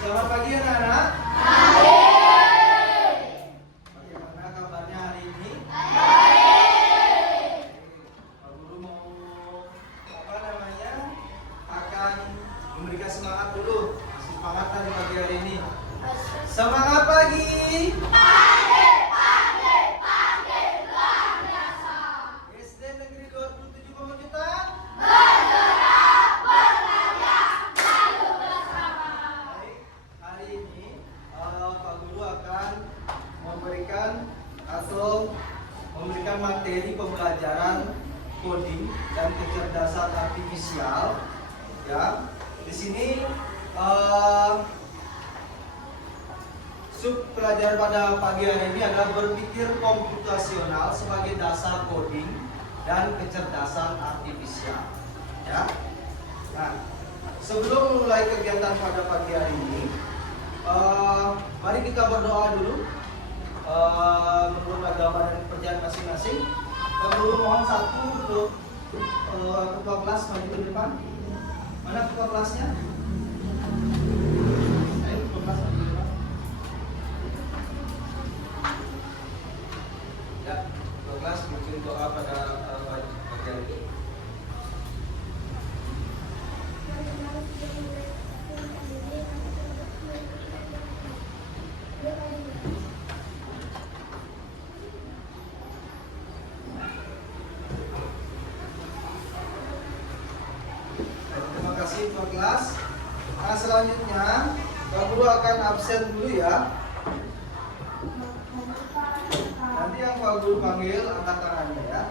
Selamat pagi anak-anak. Pagi. Bagaimana kabarnya hari ini? Baik. Pak Guru mau akan memberikan semangat dulu. Kasih semangat di pagi hari ini. Semangat pagi. Pagi, pagi, pagi, luar biasa. SD Negeri 27 Pamekasan. Bergerak, berkarya, maju bersama. Baik, hari ini Pak Guru akan memberikan materi pembelajaran coding dan kecerdasan artifisial. Ya, di sini sub pelajaran pada pagi hari ini adalah berpikir komputasional sebagai dasar coding dan kecerdasan artifisial. Ya. Nah, sebelum mulai kegiatan pada pagi hari ini, mari kita berdoa dulu menurut agama dan kepercayaan masing-masing. Guru mohon satu untuk ketua kelas maju ke depan. Mana ketua kelasnya? Ayo ketua kelas maju ke depan. Ya, ketua kelas mungkin doa pada bagian ini. Terima kasih ketua kelas. Nah, selanjutnya Pak Guru akan absen dulu ya. Nanti yang Pak Guru panggil angkat tangannya ya.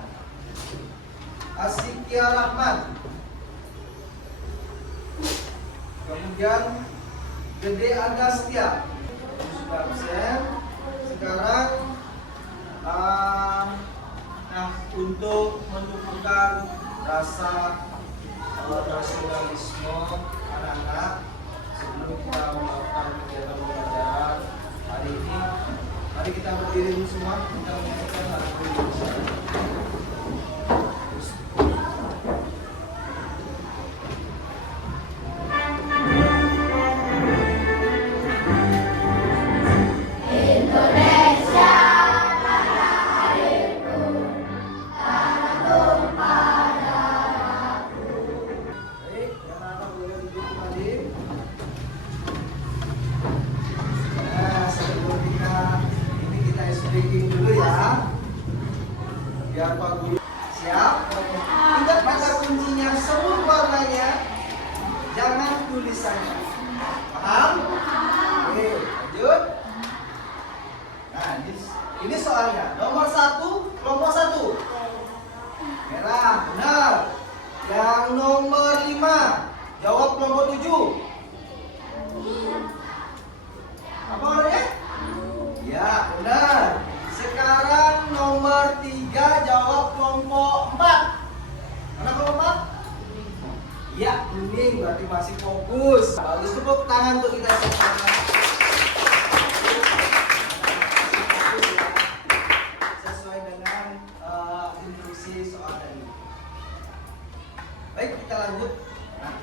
Asikia Rahman. Kemudian Gede Agastya. Sudah absen. Sekarang untuk menumbuhkan rasa nasionalisme anak-anak sebelum kita melakukan kegiatan pembelajaran hari ini, mari kita berdiri dulu semua, kita menyanyikan lagu Indonesia. Speaking dulu ya, biar Pak Guru siap. Ingat kata kuncinya, semua warnanya, jangan tulisannya. Paham? Oke, lanjut. Nah, ini soalnya nomor 1, kelompok 1 merah, benar. Yang nomor 5 jawab kelompok 7. Apa warnanya? Ya, benar. Sekarang nomor 3 jawab kelompok 4. Mana kelompok 4? Ya, kuning, berarti masih fokus. Bagus, tepuk tangan untuk kita semua. Sesuai dengan instruksi soal tadi. Baik, kita lanjut. Nah,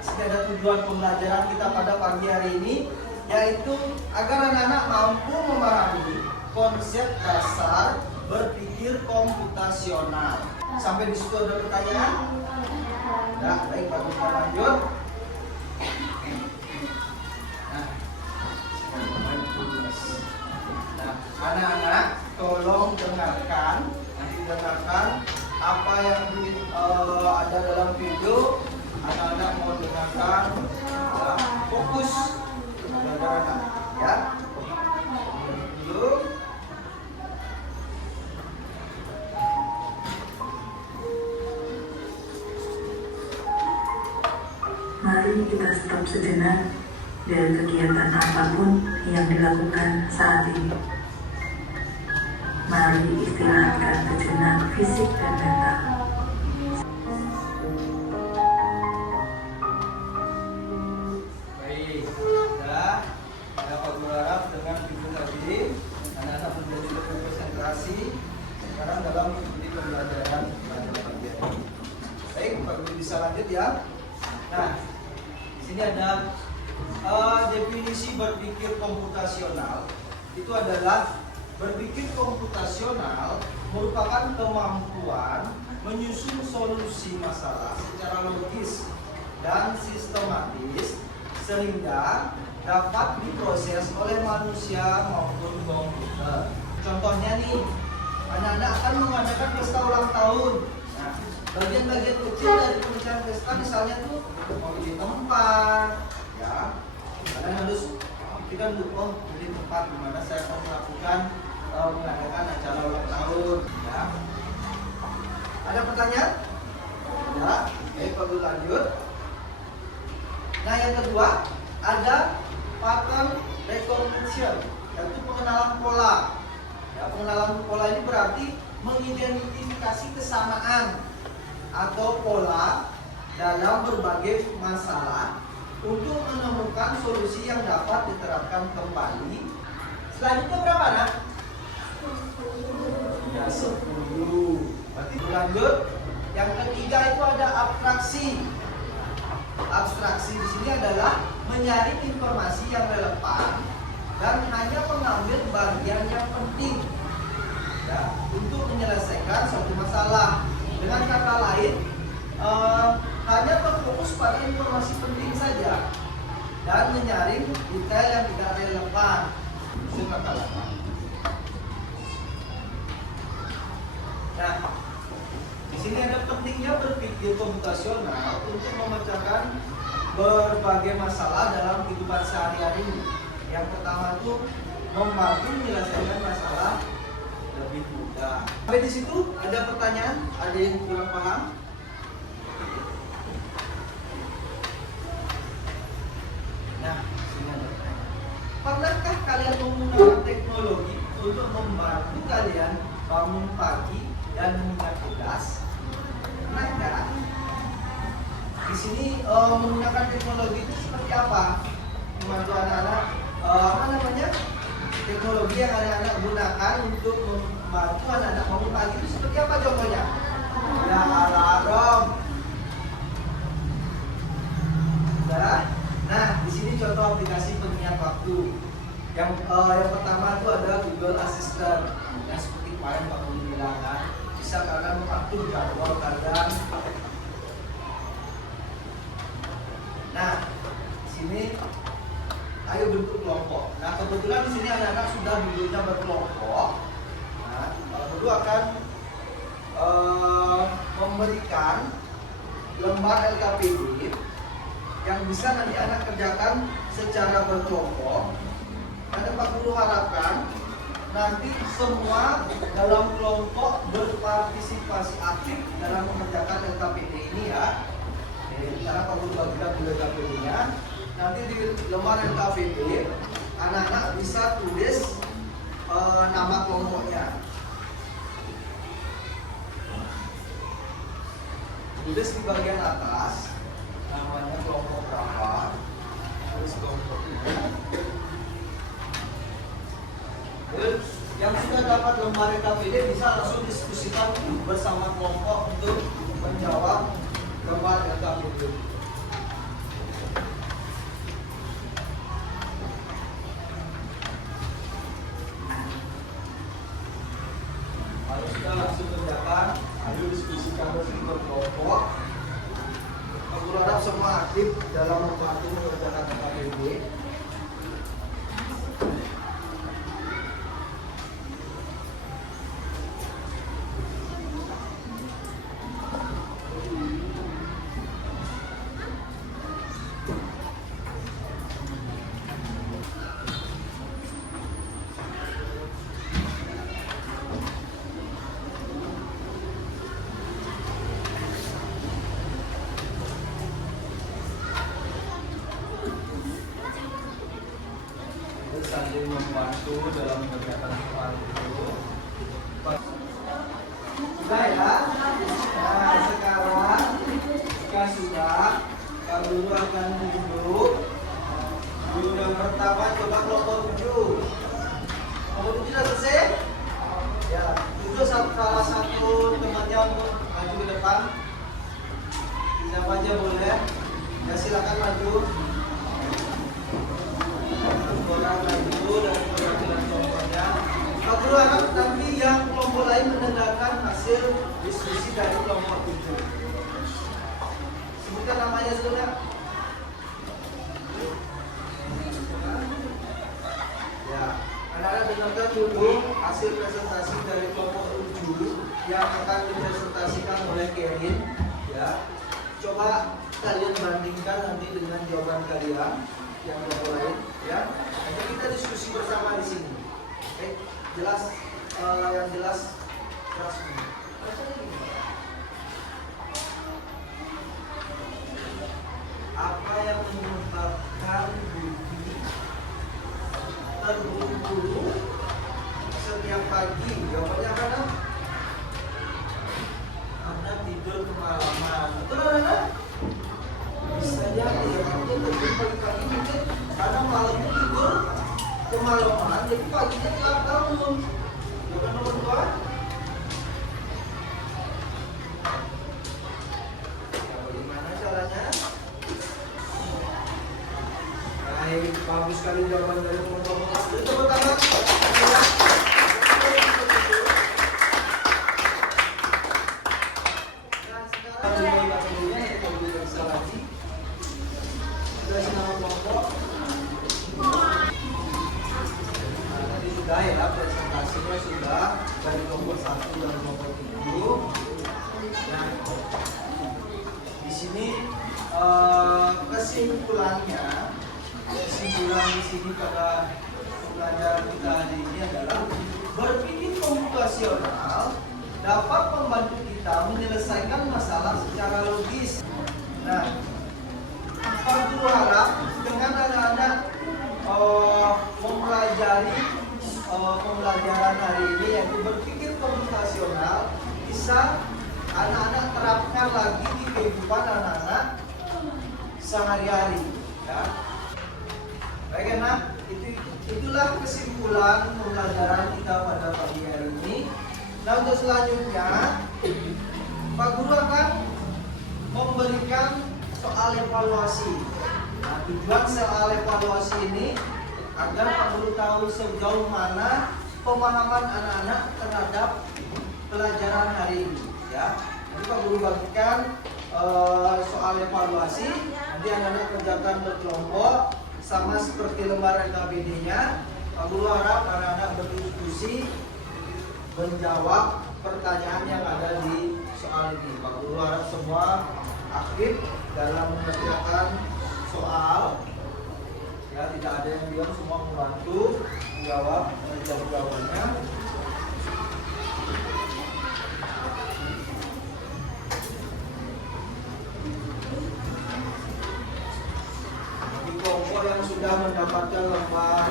di sini ada tujuan pembelajaran kita pada pagi hari ini, yaitu agar anak-anak mampu memahami konsep dasar berpikir komputasional. Sampai di situ ada pertanyaan? Nah, baik, Pak Guru kita lanjut. Nah, anak-anak tolong dengarkan, nanti dengarkan apa yang ada dalam video. Anak-anak mau dengarkan, ya, fokus belajar ya. Dulu. Mari kita stop sejenak dari kegiatan apapun yang dilakukan saat ini. Mari istirahatkan sejenak fisik dan mental. Baik, sudah. Dapat berharap dengan video tadi anak-anak menjadi lebih konsentrasi sekarang dalam mengikuti pembelajaran pada pagi hari ini. Baik, Pak Guru bisa lanjut ya. Nah, di sini ada definisi berpikir komputasional itu adalah berpikir komputasional merupakan kemampuan menyusun solusi masalah secara logis dan sistematis sehingga dapat diproses oleh manusia maupun komputer. Contohnya nih, anak-anak akan mengadakan pesta ulang tahun. Nah, bagian-bagian kecil dari perencanaan pesta misalnya tuh memilih tempat, ya. Kalian harus pikirkan dulu, oh pilih tempat di mana saya akan melakukan mengadakan acara ulang tahun, ya. Ada pertanyaan? Ya, oke, perlu lanjut. Nah, yang kedua ada pattern recognition, yaitu pengenalan pola. Ya, pengenalan pola ini berarti mengidentifikasi kesamaan atau pola dalam berbagai masalah untuk menemukan solusi yang dapat diterapkan kembali. Selanjutnya berapa, nak? Ya, 10. Berarti lanjut. Yang ketiga itu ada abstraksi. Abstraksi di sini adalah menyaring informasi yang relevan dan hanya mengambil bagian yang penting, ya, untuk menyelesaikan suatu masalah. Dengan kata lain, hanya berfokus pada informasi penting saja dan menyaring detail yang tidak relevan. Itu kata lain. Nah, di sini ada pentingnya berpikir komputasional untuk memecahkan berbagai masalah dalam kehidupan sehari-hari. Yang pertama itu membantu menyelesaikan masalah lebih mudah. Sampai di situ ada pertanyaan? Ada yang kurang paham? Nah, sini ada pertanyaan. Pernahkah kalian menggunakan teknologi untuk membantu kalian bangun pagi dan mengingat tugas? Pernah enggak? Di sini menggunakan teknologi itu seperti apa? Membantu anak-anak, teknologi yang anak-anak gunakan untuk membantu anak-anak bangun pagi itu seperti apa contohnya? Ya, alarm. Sudah? Nah, di sini contoh aplikasi pengingat waktu. Yang pertama itu ada Google Assistant. Yang seperti kemarin Pak Budi bilang kan, bisa kalian mengatur jadwal kalian. Nah, di sini ayo bentuk kelompok. Nah, kebetulan di sini anak-anak sudah duduknya berkelompok. Nah, Guru akan memberikan lembar LKPD yang bisa nanti anak kerjakan secara berkelompok. Ada Pak Guru harapkan nanti semua dalam kelompok berpartisipasi aktif dalam mengerjakan LKPD ini, ya. Karena Pak Guru bagikan dulu LKPD-nya. Nanti di lembar LKPD anak-anak bisa tulis nama kelompoknya. Tulis di bagian atas namanya kelompok berapa, tulis kelompoknya. Terus yang sudah dapat lembar LKPD bisa langsung diskusikan bersama kelompok untuk menjawab lembar LKPD. Kalau sudah langsung kerjakan, ayo diskusikan bersama kelompok. Aku harap semua aktif dalam membantu mengerjakan LKPD. Sambil membantu dalam mengerjakan soal itu. Sudah ya? Nah, sekarang jika sudah, Pak Guru akan duduk. Guru yang pertama coba kelompok 7. Kelompok 7 sudah selesai? Ya, itu salah satu temannya untuk maju ke depan. Siapa aja boleh. Ya, silakan maju. Orang itu dan pengambilan kelompoknya. Pak Guru harap nanti yang kelompok lain mendengarkan hasil diskusi dari kelompok itu. Sebutkan namanya saudara. Ya, anak-anak dengarkan dulu hasil presentasi dari kelompok 7 yang akan dipresentasikan oleh Kerin. Ya, coba kalian bandingkan nanti dengan jawaban kalian yang kelompok lain. Ya, nanti kita diskusi bersama di sini. Oke, jelas yang jelas keras ini. Apa yang menyebabkan Budi terburu-buru setiap pagi? Jawabannya apa? Karena tidur kemalaman. Betul anak? Bisa jadi ya, waktu tidur pagi-pagi mungkin karena malamnya tidur kemalaman, jadi paginya telat bangun. Jawaban nomor 2. Bagaimana caranya? Baik, bagus sekali jawaban dari teman-teman. Tepuk tangan. Nah, sekarang mulai bacaannya ya, kalau tidak bisa lagi. Sudah nama kelompok. Nah, tadi sudah ya, presentasinya sudah dari kelompok 1 dan kelompok 7. Nah, di sini kesimpulan di sini pada pelajaran kita hari ini adalah berpikir komputasional dapat membantu kita menyelesaikan masalah secara logis. Nah, Pak Guru harap dengan anak-anak mempelajari pembelajaran hari ini yaitu berpikir komputasional bisa anak-anak terapkan lagi di kehidupan anak-anak sehari-hari. Ya. Baik anak, itulah kesimpulan pembelajaran kita pada pagi hari ini. Nah, untuk selanjutnya Pak Guru akan memberikan soal evaluasi. Nah, tujuan soal evaluasi ini agar Pak Guru tahu sejauh mana pemahaman anak-anak terhadap pelajaran hari ini. Ya, nanti Pak Guru bagikan soal evaluasi. Nanti anak-anak kerjakan berkelompok sama seperti lembar LKPD-nya. Pak Guru harap anak-anak berdiskusi menjawab pertanyaan yang ada di soal ini. Pak Guru harap semua aktif dalam mengerjakan soal. Ya, tidak ada yang diam, semua membantu menjawab jawabannya. Kelompok yang sudah mendapatkan lembar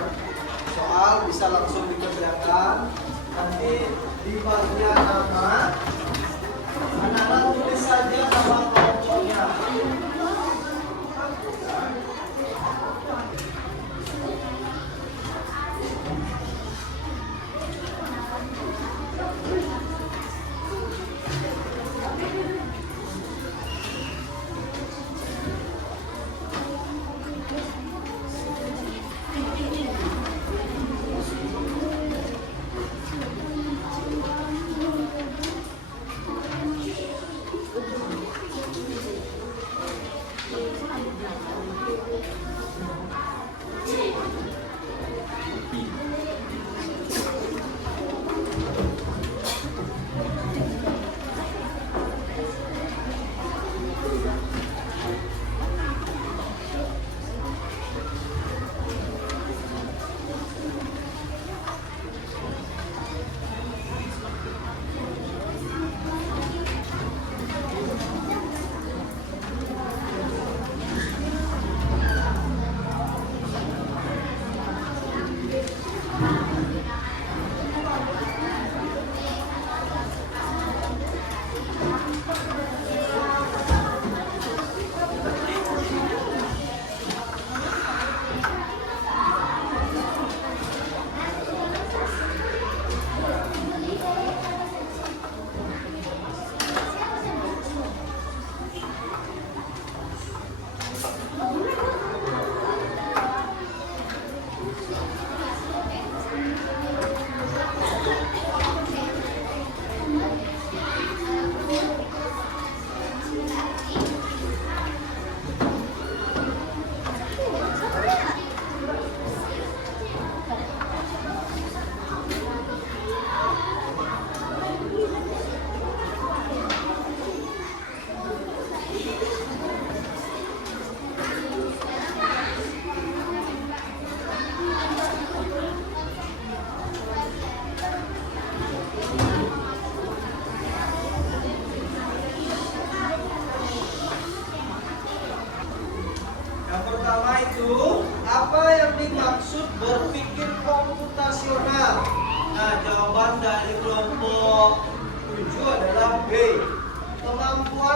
soal bisa langsung dikerjakan. Nanti di bagian nama anak-anak tulis saja nama kelompoknya.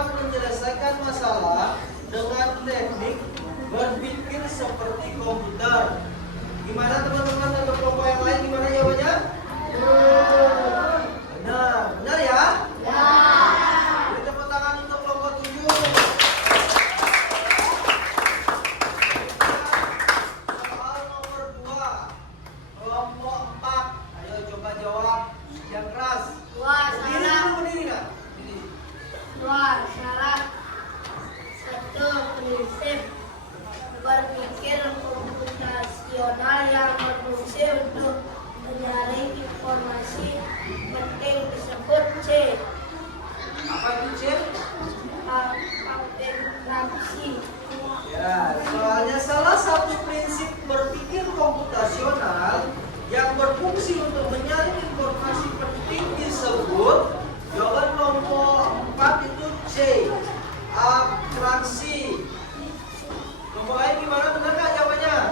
dapat menyelesaikan masalah dengan teknik berpikir seperti komputer. Gimana teman-teman untuk kelompok yang lain gimana jawabannya? Benar, benar ya? Ya. Beri tepuk tangan untuk kelompok 7. Soal nomor 2, kelompok 4. Ayo coba jawab yang keras. Berdiri dulu, berdiri nggak? Berdiri. Syarat 1. Prinsip berpikir komputasional yang berfungsi untuk menyaring informasi penting disebut C. Apa itu C? Abstraksi. Ya, soalnya salah satu prinsip berpikir komputasional yang berfungsi untuk menyaring informasi penting disebut, jawaban kelompok 4 itu C, abstraksi. Kelompok lain gimana? Benar nggak jawabannya?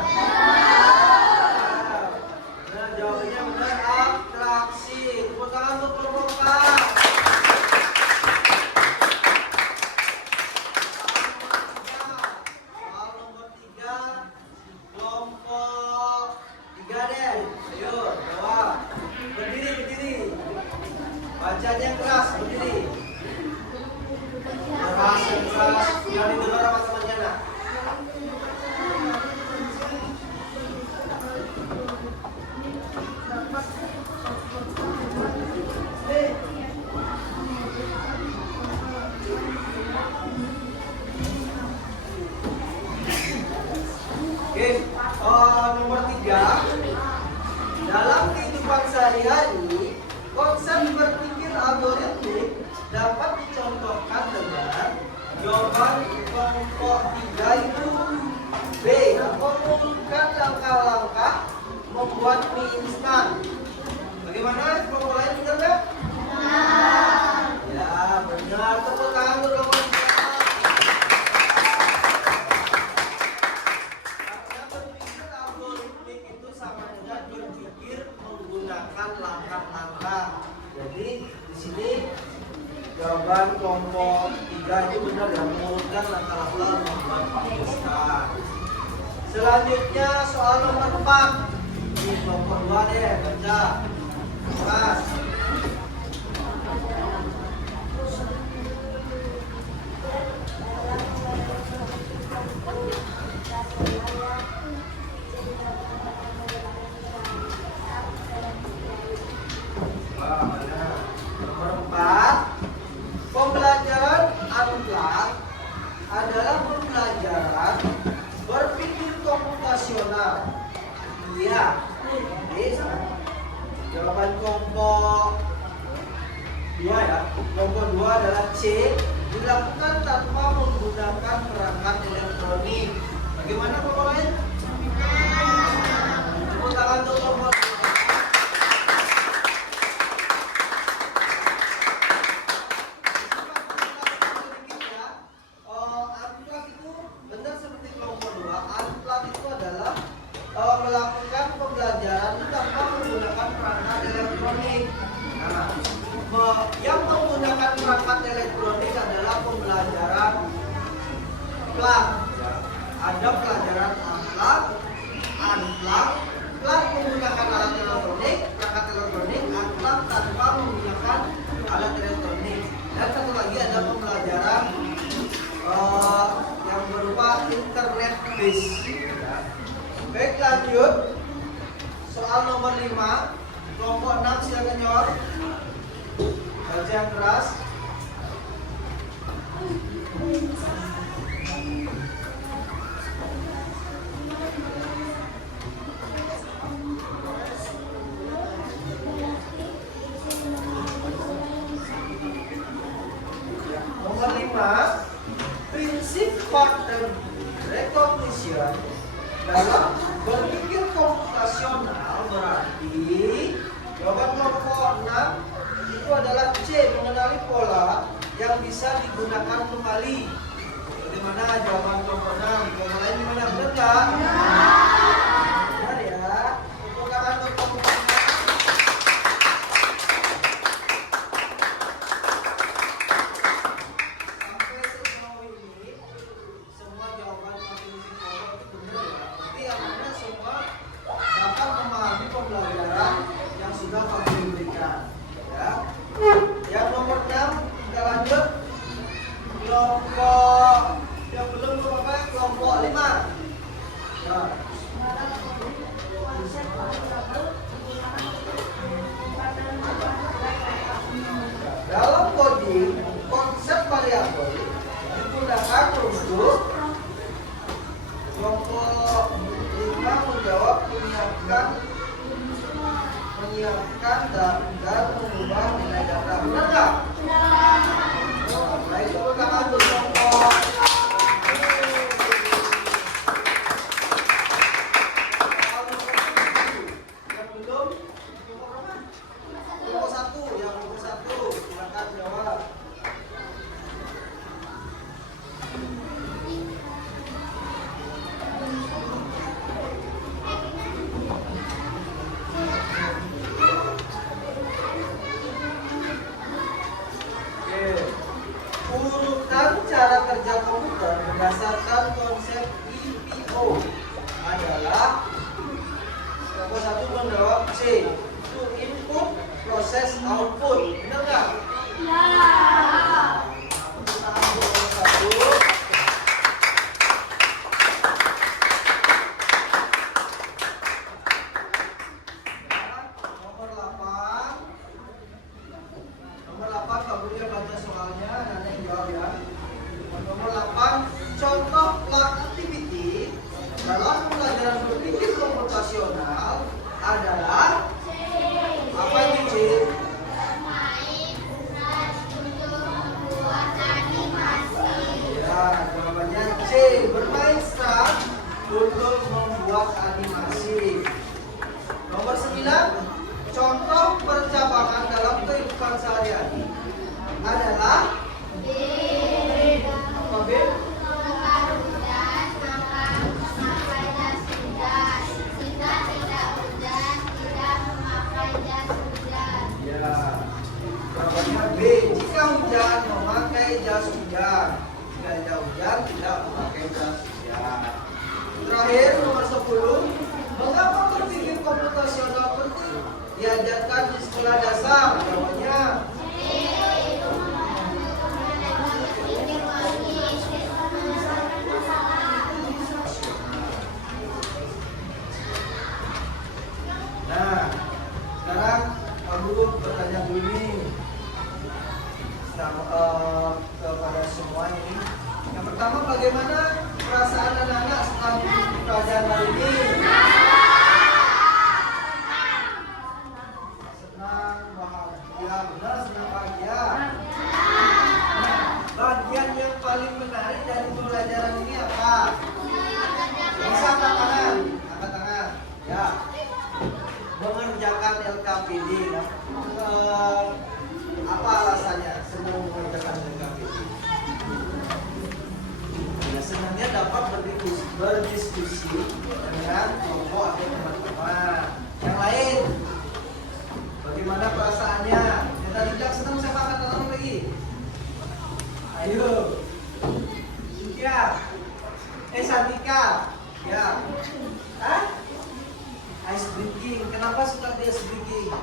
Nah, jawabannya benar, abstraksi. Tepuk tangan untuk kelompok 4. Soal nomor 3, kelompok 3 deh. Ayo, jawab. Berdiri, berdiri. Bacanya keras, berdiri. Keras, keras. Jangan didengar sama temannya, nak. Oke, nomor 3. Dalam kehidupan sehari-hari, konsep berpikir algoritmik dapat dicontohkan dengan jawaban kelompok 3 itu B. Merumuskan langkah-langkah membuat mie instan. Bagaimana? Kelompok lain benar nggak? Ya, benar. Tepuk tangan untuk kelompok 3. Karena berpikir algoritmik itu sama dengan berpikir menggunakan langkah-langkah. Jadi di sini jawaban kelompok 3 itu benar ya, mengurutkan langkah-langkah membuat mie instan. Selanjutnya soal nomor 4. Di kelompok 2 deh, baca. Keras. Nomor 4, pembelajaran akhlak adalah pembelajaran berpikir komputasional. Iya. Bisa. Jawaban kelompok 2 ya. Kelompok 2 adalah C, dilakukan tanpa menggunakan perangkat elektronik. Bagaimana kelompok lain? Tepuk tangan untuk kelompok 2. Akhlak itu benar seperti kelompok 2. Akhlak itu adalah melakukan pembelajaran tanpa menggunakan perangkat elektronik. Nah, yang menggunakan perangkat elektronik adalah pembelajaran akhlak. Ada pelajaran akhlak, akhlak menggunakan alat elektronik, perangkat elektronik, akhlak tanpa menggunakan alat elektronik. Dan satu lagi ada pembelajaran yang berupa internet based. Baik, lanjut. Soal nomor 5, kelompok 6 silakan jawab. Baca yang keras. Nomor 5, prinsip pattern recognition dalam berpikir komputasional berarti jawaban kelompok 6 itu adalah C, mengenali pola yang bisa digunakan kembali. Bagaimana jawaban kelompok 6? Kelompok lain gimana? Benar nggak? Benar ya. Tepuk tangan untuk kelompok 6. Lanjut. Kelompok yang belum apa? Kelompok 5. Nah. Dalam coding, konsep variabel digunakan untuk kelompok 5 menjawab menyiapkan dan mengubah nilai data. Benar nggak? Baik, tepuk tangan untuk kelompok. Yang belum, kelompok 1, yang nomor 1, silakan jawab. Urutan cara kerja komputer berdasarkan konsep EPO adalah nomor 1 menjawab C, to input, proses, output. Benar nggak? Tepuk tangan untuk nomor 1. Nomor 8 kamu dia baca soalnya, nanti yang jawab ya. Nomor 8, contoh activity dalam pelajaran berpikir komputasional adalah apa itu C? Ya, jawabannya C, bermain strat untuk membuat animasi. Nomor 9, contoh percabangan dalam kehidupan sehari-hari adalah apa B? Ya, jawabannya B. Jika hujan memakai jas hujan, jika tidak hujan tidak memakai jas hujan. Terakhir nomor 10, mengapa berpikir komputasional penting diajarkan di sekolah dasar? Jawabannya nah, sekarang kamu bertanya dulu nih kepada semua ini. Yang pertama, bagaimana perasaan anak-anak setelah mengikuti pelajaran hari ini? Senang, bahagia, benar senang bahagia. Nah, bagian yang paling menarik dari pelajaran ini apa? Bisa angkat tangan, angkat tangan. Ya, mengerjakan LKPD. Apa alasannya senang mengerjakan LKPD? Ya, senangnya dapat berdiskusi dengan kelompok atau teman-teman yang lain. Bagaimana perasaannya? Yang tadi tidak senang, saya angkat tangan lagi. Ayo, Sukia, Santika, ya. Hah? Ice breaking. Kenapa suka ice breaking?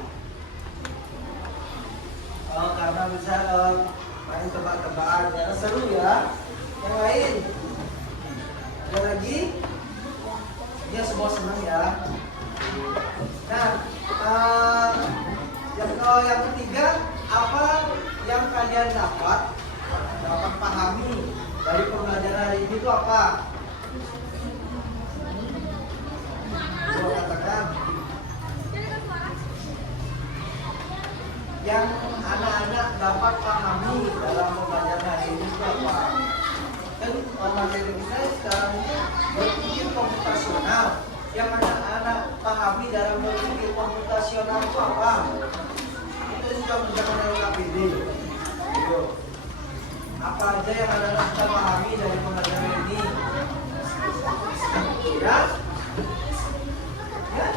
Karena bisa main tebak-tebakan. Karena seru ya. Yang lain? Ada lagi? Dia semua senang ya. Nah, yang ketiga, apa yang kalian dapat pahami dari pembelajaran hari ini itu apa? Coba katakan. Yang anak-anak dapat pahami dalam pembelajaran hari ini itu apa? Kan materi kita sekarang ini berpikir komputasional. Yang anak-anak pahami dalam berpikir komputasional itu apa? Itu sudah menjalankan LKPD. Apa aja yang anak-anak bisa pahami dari pembelajaran ini? Ya? Ya?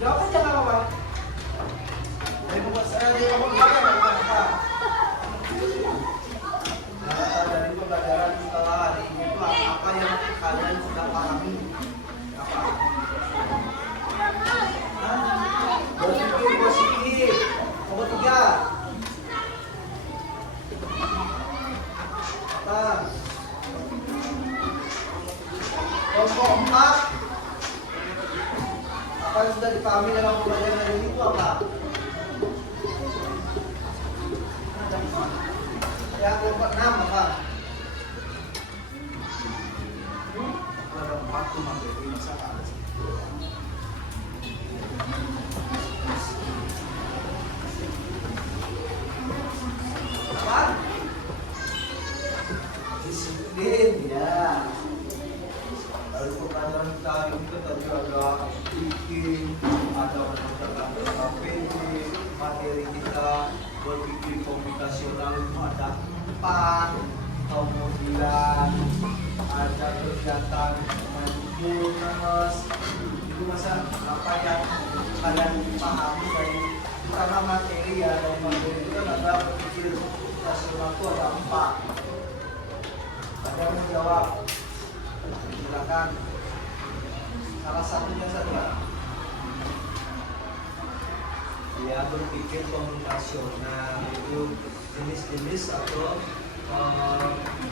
Jawab aja nggak apa-apa. Dari kamu apa? Dari pembelajaran setelah hari ini itu apa yang kalian sudah pahami? Apa? Berpikir positif. Nomor 3. dipahami dalam pembelajaran hari ini itu apa? Ya, kelompok 6 apa? Ada 4 tuh materi masalah. Apa? Disiplin, ya. Lalu pembelajaran kita hari ini tadi ada speaking, ada mengerjakan KPD, materi kita berpikir komunikasional itu ada 4, kemudian ada kegiatan mindfulness. Itu masa apa yang kalian pahami dari karena materi ya, dari materi itu kan ada berpikir komunikasional itu ada 4. Ada yang menjawab? Silakan. Salah satunya saja. Ya, berpikir komunikasional itu jenis-jenis atau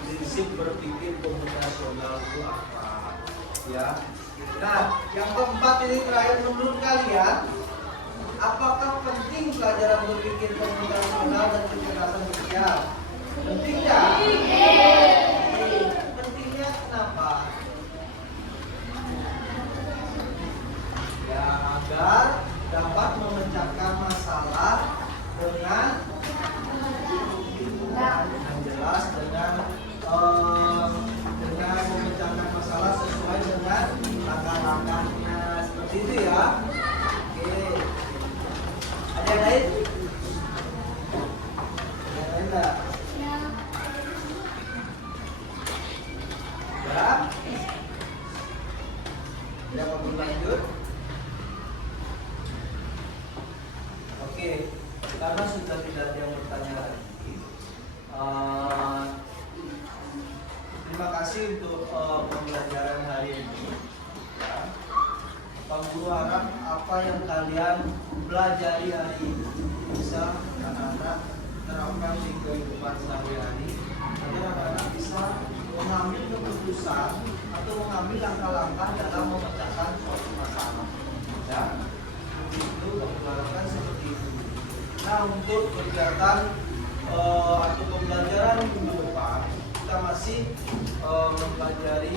prinsip berpikir komunikasional itu apa? Ya. Nah, yang keempat ini terakhir, menurut kalian, apakah penting pelajaran berpikir komunikasional dan kecerdasan sosial? Penting nggak? Pentingnya kenapa? Ya, agar dapat memecahkan masalah dengan jelas, dengan memecahkan masalah sesuai dengan langkah-langkahnya, seperti itu ya. Oke, ada yang lain? Ada yang lain nggak? Ya, ada yang mau lanjut? Oke, karena sudah tidak ada yang bertanya lagi, terima kasih untuk pembelajaran hari ini. Ya. Pak Guru harap apa yang kalian pelajari hari ini bisa anak-anak terapkan di kehidupan sehari-hari, agar anak-anak bisa mengambil keputusan atau mengambil langkah-langkah dalam memecahkan suatu masalah. Ya. Itu dilakukan seperti itu. Nah, untuk kegiatan atau pembelajaran minggu depan, kita masih mempelajari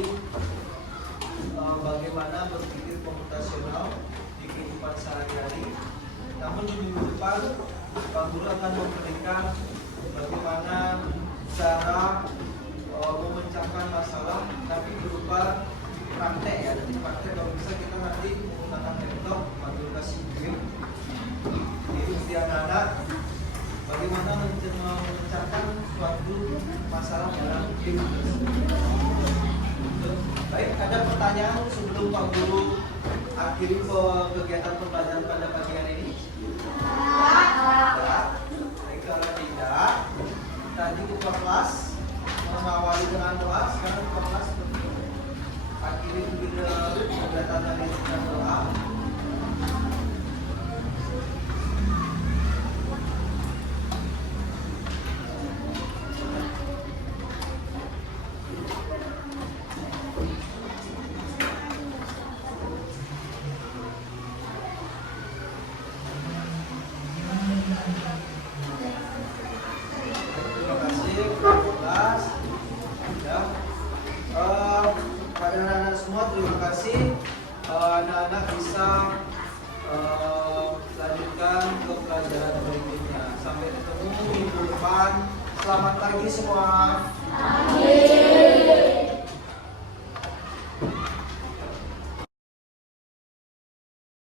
bagaimana berpikir komputasional di kehidupan sehari-hari. Namun di minggu depan, Pak Guru akan memberikan bagaimana cara memecahkan masalah, tapi berupa praktek ya. Jadi praktek kalau bisa kita nanti menggunakan laptop, Pak Guru kasih video. Jadi anak-anak bagaimana memecahkan suatu masalah dalam tim tersebut. Baik, ada pertanyaan sebelum Pak Guru akhiri kegiatan pembelajaran pada pagi hari ini? Tidak. Baik, kalau tidak, tadi buka kelas mengawali dengan doa, sekarang buka kelas akhiri kegiatan hari ini dengan doa. Pada anak-anak semua terima kasih. Anak-anak bisa lanjutkan ke pelajaran berikutnya. Sampai ketemu minggu depan. Selamat pagi semua. Amin.